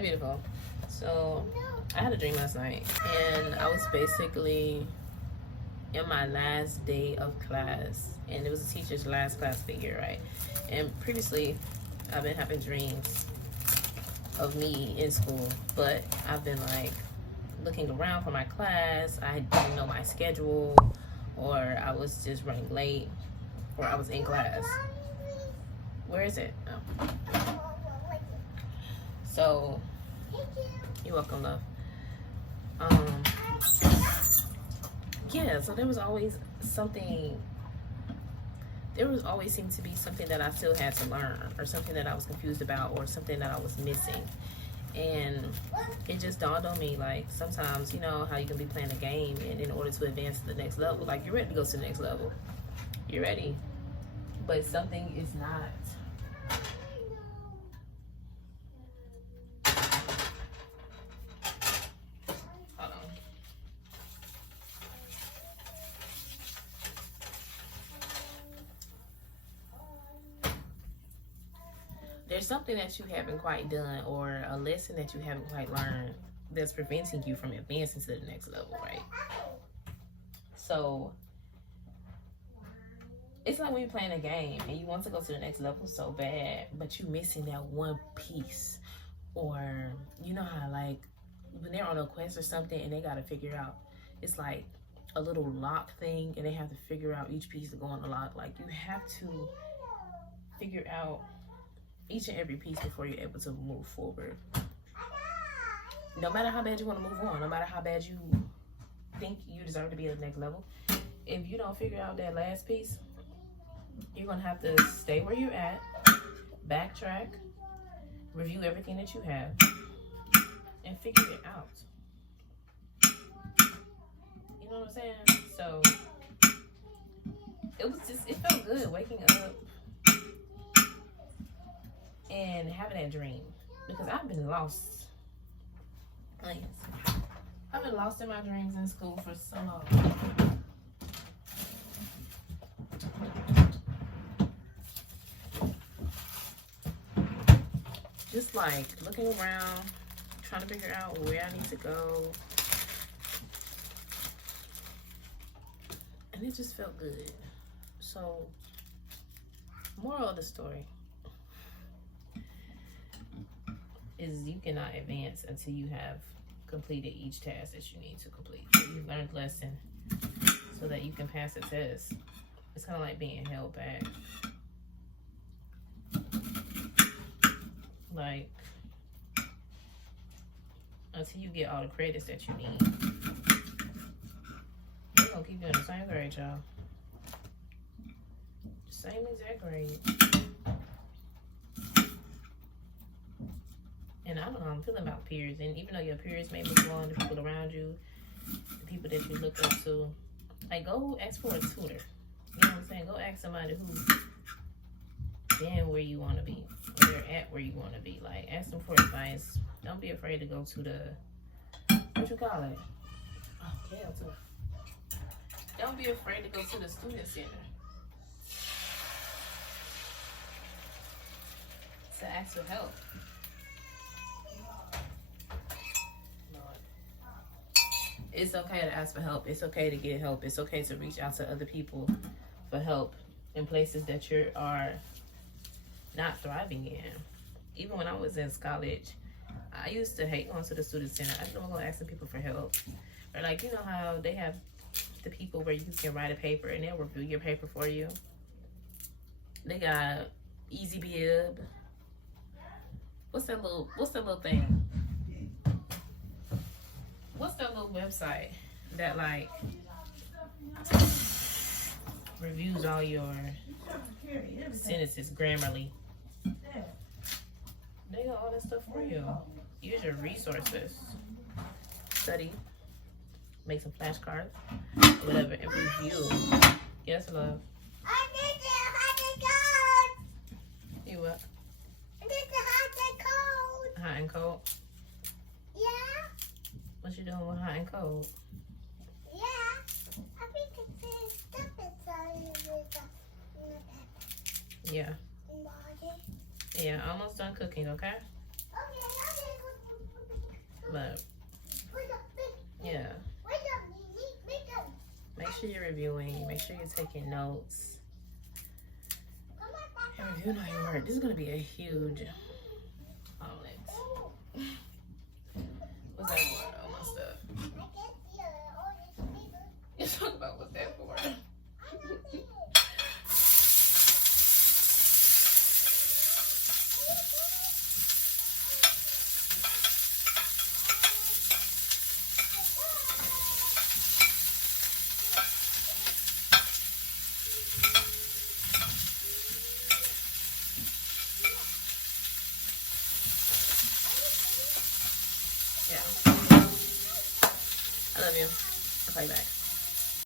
Hey, beautiful. So, I had a dream last night, and I was basically in my last day of class, and it was a teacher's last class of the year, right? And previously, I've been having dreams of me in school, but I've been like looking around for my class. I didn't know my schedule, or I was just running late, or I was in class. Where is it? Oh. So, you're welcome, love. Um, yeah, so there was always something, there was always seemed to be something that I still had to learn, or something that I was confused about, or something that I was missing. And it just dawned on me, like, sometimes, you know, how you can be playing a game, and in order to advance to the next level, like, you're ready to go to the next level. You're ready. But something is not. Hold on. There's something that you haven't quite done, or a lesson that you haven't quite learned, that's preventing you from advancing to the next level, right? So it's like when you're playing a game and you want to go to the next level so bad, but you're missing that one piece. Or you know how, like, when they're on a quest or something and they got to figure out, it's like a little lock thing, and they have to figure out each piece to go on the lock. Like, you have to figure out each and every piece before you're able to move forward. No matter how bad you want to move on, no matter how bad you think you deserve to be at the next level, if you don't figure out that last piece, you're going to have to stay where you're at, backtrack, review everything that you have, and figure it out. You know what I'm saying? So it felt good waking up and having that dream, because I've been lost. I've been lost in my dreams in school for so long. Just like looking around, trying to figure out where I need to go. And it just felt good. So, moral of the story is you cannot advance until you have completed each task that you need to complete. So you learned the lesson so that you can pass the test. It's kind of like being held back. Like, until you get all the credits that you need. They're gonna keep you in the same grade, y'all. Same exact grade. And I don't know how I'm feeling about peers. And even though your peers may move on, the people around you, the people that you look up to, like, go ask for a tutor. You know what I'm saying? Go ask somebody who's been where you want to be, or they're at where you want to be. Like, ask them for advice. Don't be afraid to go to the, what you call it? Oh, yeah, too. Don't be afraid to go to the student center to ask for help. It's okay to ask for help. It's okay to get help. It's okay to reach out to other people for help in places that you are not thriving in. Even when I was in college, I used to hate going to the student center. I didn't want to go asking people for help. Or, like, you know how they have the people where you can write a paper and they'll review your paper for you. They got Easy Bib. What's that little thing? What's that little website that, like, reviews all your sentences, Grammarly? They got all that stuff for you. Use your resources. Study. Make some flashcards. Whatever. And review. Yes, love. I need the hot and cold. You what? I need the hot and cold. Hot and cold? Yeah. What you doing with hot and cold? Yeah. I think it's stuff inside. Yeah. Yeah, almost done cooking, okay? Okay. But yeah, make sure you're reviewing. Make sure you're taking notes. And reviewing all your work. This is gonna be a huge omelet. What's that for? All my stuff. You talk about what's that for? Yeah. I love you. I'll call you back.